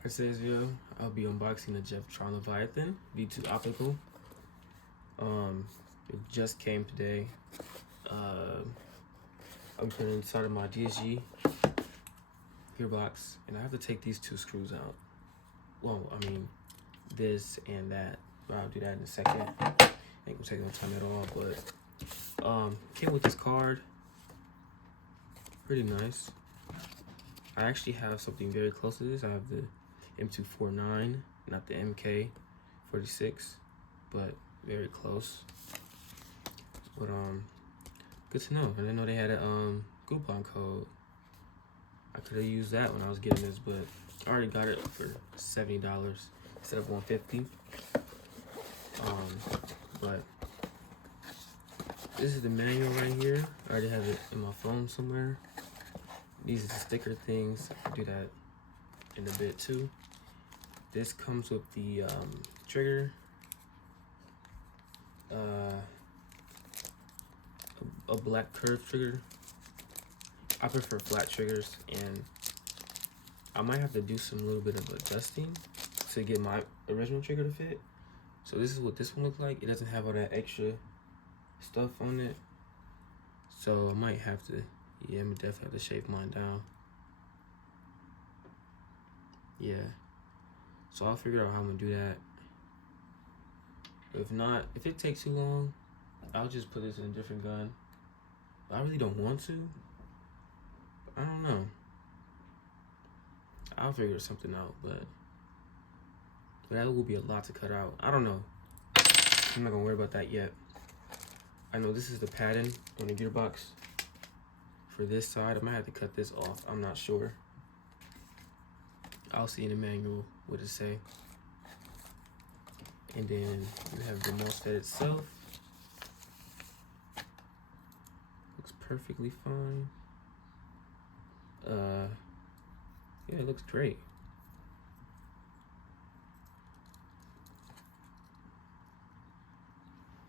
Alright, today's video, I'll be unboxing the Jefftron Leviathan V2 Optical. It just came today. I'm putting it inside of my DSG gearbox, and I have to take these two screws out. Well, I mean, this and that, but I'll do that in a second. Ain't gonna take no time at all, but came with this card. Pretty nice. I actually have something very close to this. I have the M249, not the MK46, but very close. But good to know. I didn't know they had a coupon code. I could have used that when I was getting this, but I already got it for $70 instead of $150. But this is the manual right here. I already have it in my phone somewhere. These are the sticker things. I'll do that in a bit too. This comes with the trigger, a black curved trigger. I prefer flat triggers, and I might have to do some little bit of adjusting to get my original trigger to fit. So this is what this one looks like. It doesn't have all that extra stuff on it, so I might have to, yeah, I'm gonna definitely have to shave mine down. Yeah, so I'll figure out how I'm gonna do that. If not, if it takes too long, I'll just put this in a different gun. I really don't want to. I don't know. I'll figure something out, but that will be a lot to cut out. I don't know. I'm not gonna worry about that yet. I know this is the padding on the gearbox for this side. I might have to cut this off. I'm not sure. I'll see in the manual what it say. And then you have the MOSFET itself. Looks perfectly fine. Yeah, it looks great.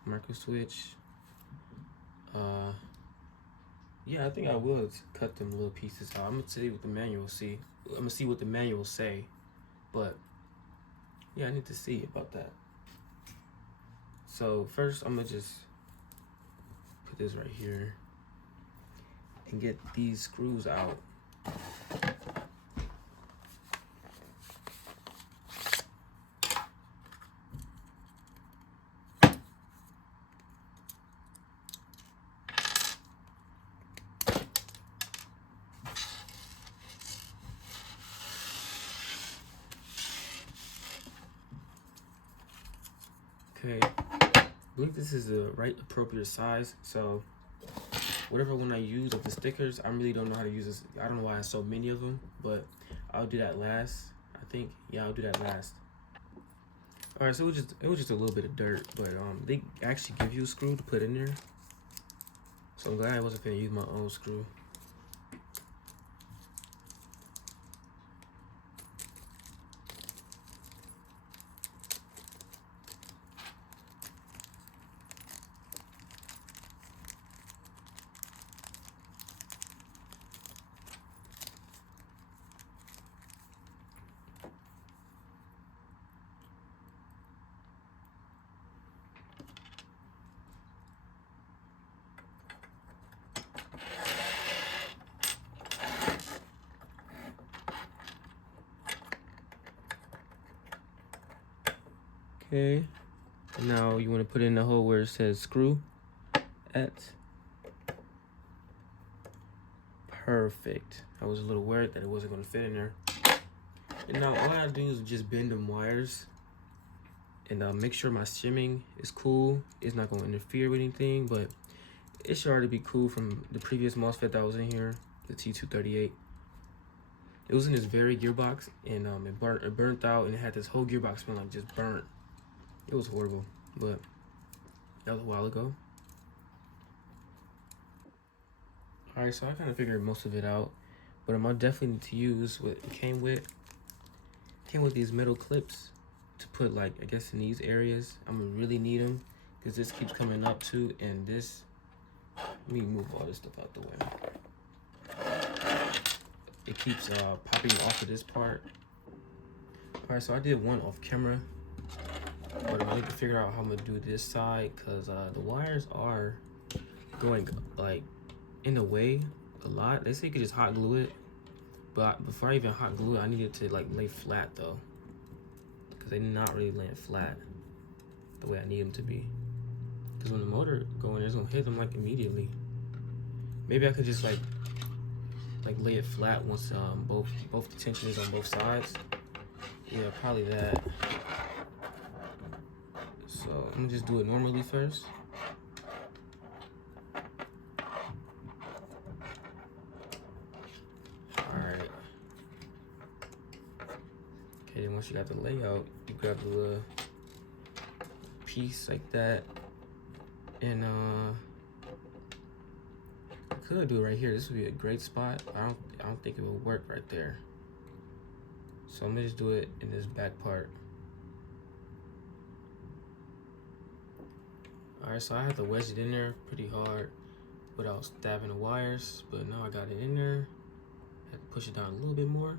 Micro switch. Yeah, I think I will cut them little pieces out. I'm gonna see what the manual see. I'm gonna see what the manual say, but yeah, I need to see about that. So first, I'm gonna just put this right here and get these screws out. Okay, I believe this is the right appropriate size. So whatever one I use of the stickers, I really don't know how to use this. I don't know why I have so many of them, but I'll do that last. I think, yeah, I'll do that last. All right, so it was just a little bit of dirt, but they actually give you a screw to put in there. So I'm glad I wasn't gonna use my own screw. Okay, now you want to put in the hole where it says screw at. Perfect. I was a little worried that it wasn't going to fit in there. And now all I gotta do is just bend them wires and make sure my shimming is cool. It's not going to interfere with anything, but it should already be cool from the previous MOSFET that was in here, the T238. It was in this very gearbox, and it burnt out, and it had this whole gearbox smell like just burnt. It was horrible, but that was a while ago. All right, so I kind of figured most of it out, but I definitely need to use what it came with. It came with these metal clips to put, like, I guess in these areas. I'm gonna really need them because this keeps coming up too, and this. Let me move all this stuff out the way. It keeps popping off of this part. Alright, so I did one off camera, but I need to figure out how I'm gonna do this side because the wires are going like in the way a lot. They say you could just hot glue it, but before I even hot glue it, I needed to like lay flat though, because they're not really laying flat the way I need them to be. Because when the motor go in, it's gonna hit them like immediately. Maybe I could just like lay it flat once both the tension is on both sides. Yeah, probably that. So I'm gonna just do it normally first. Alright. Okay, then once you got the layout, you grab the little piece like that. And I could do it right here. This would be a great spot. I don't think it would work right there. So I'm gonna just do it in this back part. Alright, so I had to wedge it in there pretty hard without stabbing the wires, but now I got it in there. Had to push it down a little bit more.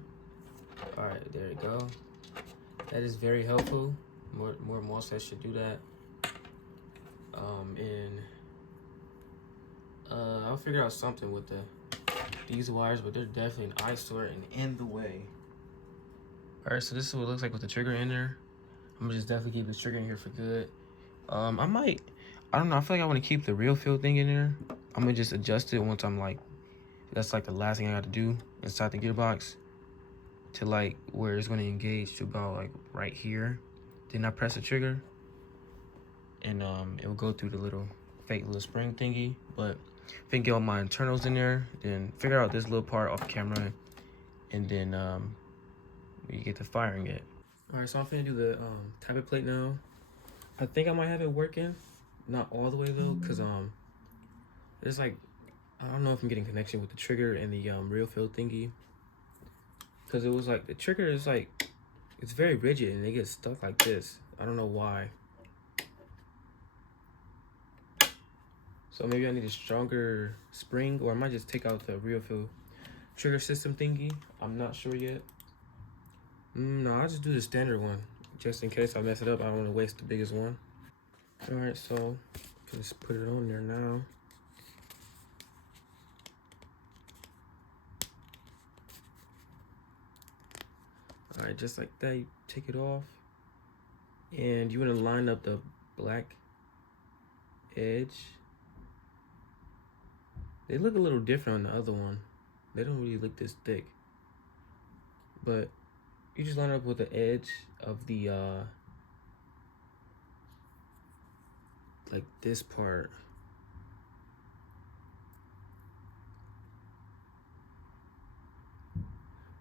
Alright, there you go. That is very helpful. More MOSFETs should do that. I'll figure out something with these wires, but they're definitely an eyesore and in the way. Alright, so this is what it looks like with the trigger in there. I'm gonna just definitely keep this trigger in here for good. I don't know, I feel like I want to keep the real feel thing in there. I'm gonna just adjust it once I'm like, that's like the last thing I got to do inside the gearbox, to like where it's gonna engage to about like right here. Then I press the trigger and it will go through the little fake little spring thingy. But if I can get all my internals in there, then figure out this little part off camera, and then we get to firing it. Alright, so I'm finna do the tappet plate now. I think I might have it working, not all the way though, because it's like, I don't know if I'm getting connection with the trigger and the real feel thingy, because it was like the trigger is like, it's very rigid and it gets stuck like this. I don't know why. So maybe I need a stronger spring, or I might just take out the real feel trigger system thingy. I'm not sure yet. No, I'll just do the standard one. Just in case I mess it up, I don't want to waste the biggest one. Alright, so just put it on there now. Alright, just like that, you take it off. And you want to line up the black edge. They look a little different on the other one. They don't really look this thick. But you just line it up with the edge of the like this part.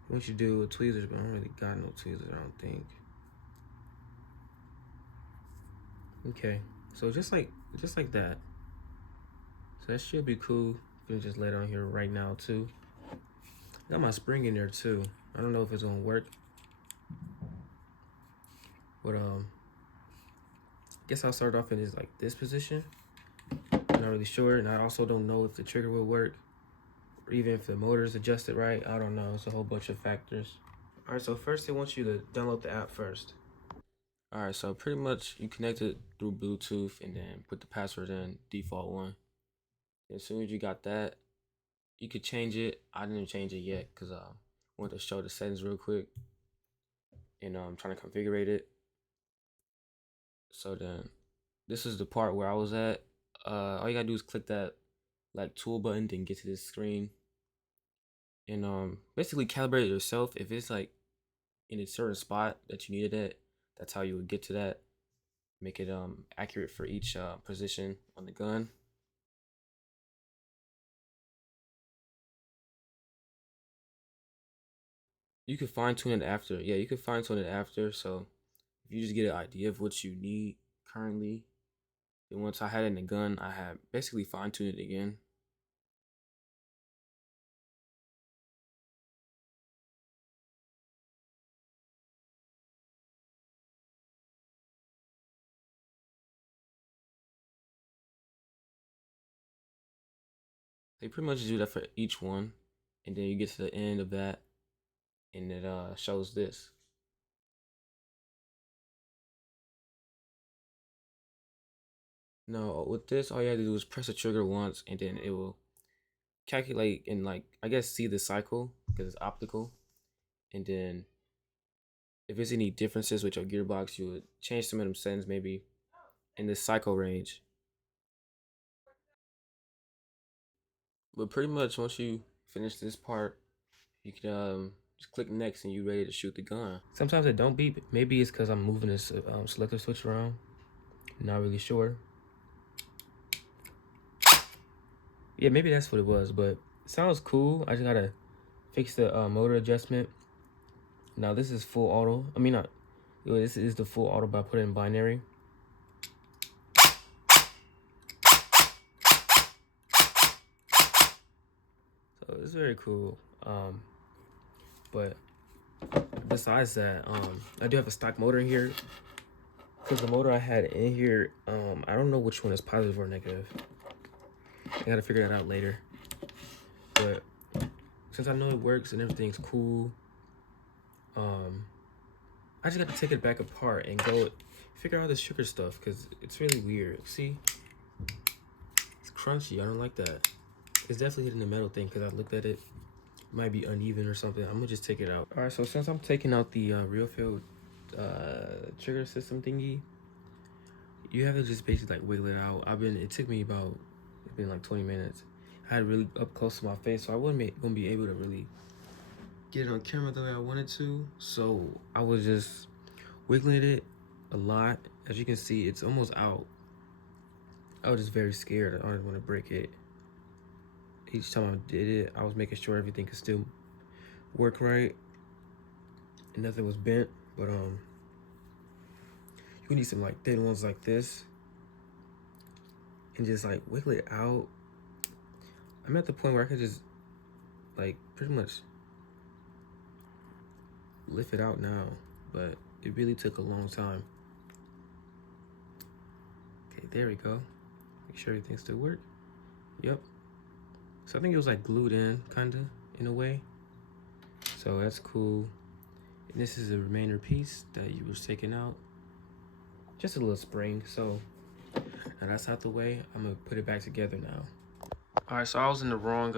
What you do with tweezers, but I don't really got no tweezers, I don't think. Okay, so just like that. So that should be cool. You can just lay it on here right now too. Got my spring in there too. I don't know if it's gonna work, but guess I'll start off in this position. I'm not really sure, and I also don't know if the trigger will work, or even if the motor is adjusted right. I don't know. It's a whole bunch of factors. All right, so first they want you to download the app first. All right, so pretty much you connect it through Bluetooth and then put the password in, default one. As soon as you got that, you could change it. I didn't change it yet because I wanted to show the settings real quick, and I'm trying to configure it. So then this is the part where I was at. All you gotta do is click that like tool button, then get to this screen, and basically calibrate it yourself. If it's like in a certain spot that you needed it, that's how you would get to that. Make it accurate for each position on the gun. You can fine tune it after. Yeah, you can fine tune it after. So if you just get an idea of what you need currently, then once I had it in the gun, I had basically fine tuned it again. They pretty much do that for each one, and then you get to the end of that, and it shows this. No, with this, all you have to do is press the trigger once, and then it will calculate and, like, I guess, see the cycle because it's optical. And then if there's any differences with your gearbox, you would change some of them settings maybe in the cycle range. But pretty much once you finish this part, you can just click next and you're ready to shoot the gun. Sometimes it don't beep. Maybe it's because I'm moving this selector switch around. Not really sure. Yeah, maybe that's what it was, but it sounds cool. I just gotta fix the motor adjustment. Now this is full auto. I mean, not. This is the full auto, but I put it in binary. So it's very cool. But besides that, I do have a stock motor in here. Because the motor I had in here, I don't know which one is positive or negative. I gotta figure that out later. But since I know it works and everything's cool, I just gotta take it back apart and go figure out this sugar stuff because it's really weird. See? It's crunchy. I don't like that. It's definitely hitting the metal thing because I looked at it. It might be uneven or something. I'm gonna just take it out. All right, so since I'm taking out the real field trigger system thingy, you have to just basically like wiggle it out. It took me about, it's been like 20 minutes. I had it really up close to my face, so I wasn't gonna be able to really get it on camera the way I wanted to. So I was just wiggling it a lot. As you can see, it's almost out. I was just very scared. I didn't want to break it. Each time I did it, I was making sure everything could still work right and nothing was bent. But you need some like thin ones like this and just like wiggle it out. I'm at the point where I can just like pretty much lift it out now, but it really took a long time. Okay, there we go. Make sure everything still works. Yep. So I think it was like glued in, kinda, in a way. So that's cool. And this is the remainder piece that you were taking out. Just a little spring. So now that's out the way. I'm gonna put it back together now. All right, so I was in the wrong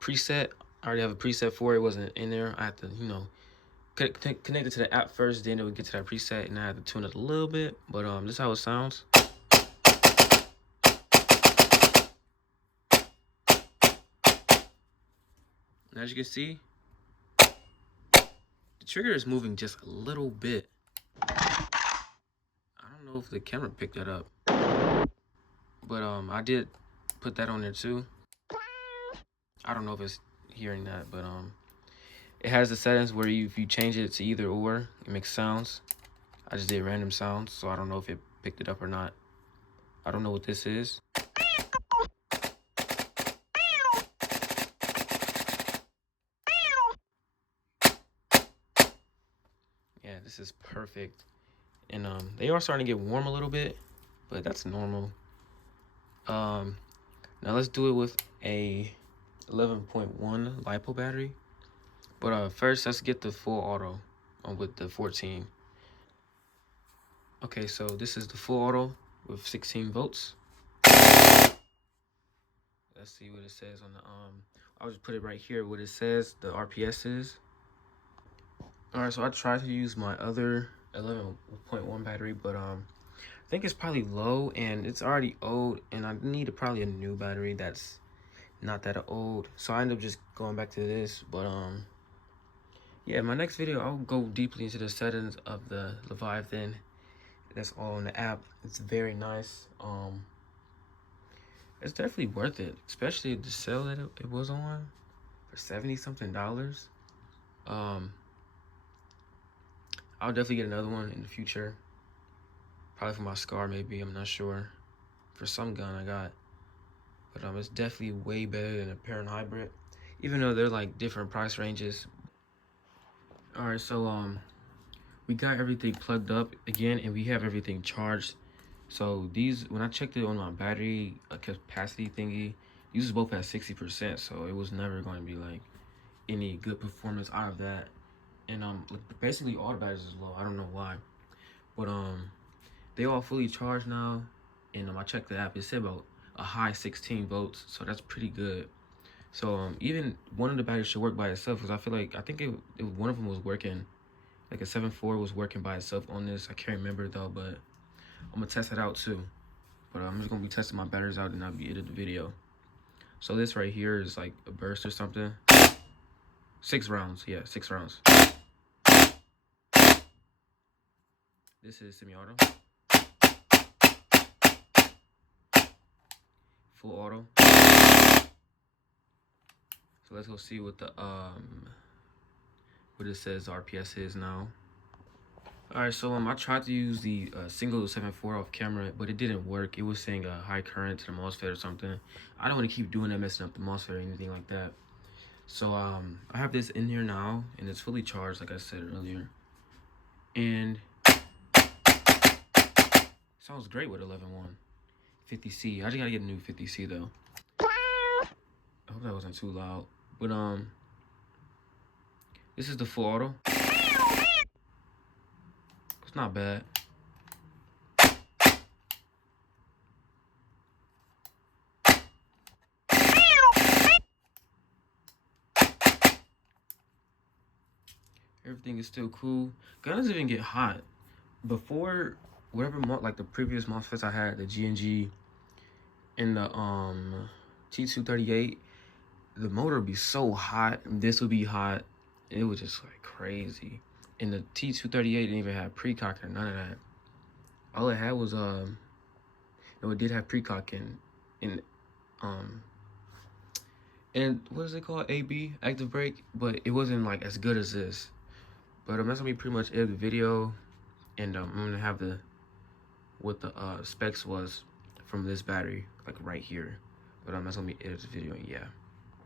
preset. I already have a preset for it. It wasn't in there. I had to, connect it to the app first, then it would get to that preset, and I had to tune it a little bit. But this is how it sounds. And as you can see, the trigger is moving just a little bit. I don't know if the camera picked that up, but I did put that on there too. I don't know if it's hearing that, but it has the settings where if you change it to either or, it makes sounds. I just did random sounds, so I don't know if it picked it up or not. I don't know what this is. Yeah, this is perfect. And they are starting to get warm a little bit, but that's normal. Now let's do it with a 11.1 LiPo battery. But first, let's get the full auto with the 14. Okay, so this is the full auto with 16 volts. Let's see what it says on the I'll just put it right here what it says the RPS is. All right, so I tried to use my other 11.1 battery, but I think it's probably low and it's already old, and I need probably a new battery that's not that old. So I end up just going back to this. But yeah, my next video I'll go deeply into the settings of the Leviathan. That's all in the app. It's very nice. It's definitely worth it, especially the sale that it was on for $70 something. I'll definitely get another one in the future. Probably for my SCAR, maybe. I'm not sure. For some gun I got. But it's definitely way better than a Parent Hybrid, even though they're like different price ranges. All right, so we got everything plugged up again, and we have everything charged. So these, when I checked it on my battery capacity thingy, these was both at 60%. So it was never going to be like any good performance out of that. And basically all the batteries is low. I don't know why, but they all fully charged now, and I checked the app. It said about a high 16 volts, so that's pretty good. So even one of the batteries should work by itself, because I think one of them was working, like a 7.4 was working by itself on this. I can't remember though, but I'm gonna test it out too. But I'm just gonna be testing my batteries out, and that'll be it of the video. So this right here is like a burst or something. 6 rounds, yeah, 6 rounds. This is semi-auto. Full auto. So let's go see what the what it says RPS is now. Alright, so I tried to use the single 7.4 off camera, but it didn't work. It was saying a high current to the MOSFET or something. I don't want to keep doing that, messing up the MOSFET or anything like that. So I have this in here now, and it's fully charged, like I said earlier. And sounds great with 11.1. 50C. I just gotta get a new 50C though. I hope that wasn't too loud. But this is the full auto. It's not bad. Everything is still cool. Gun doesn't even get hot. Before, whatever like the previous MOSFETs I had, the GNG and the T238, the motor would be so hot. This would be hot. It was just like crazy. And the T238 didn't even have precock or none of that. All it had was no, it did have precock and what is it called? AB, active brake, but it wasn't like as good as this. But that's gonna be pretty much it of the video, and I'm gonna have what the specs was from this battery, like right here. But that's gonna be it of the video, yeah.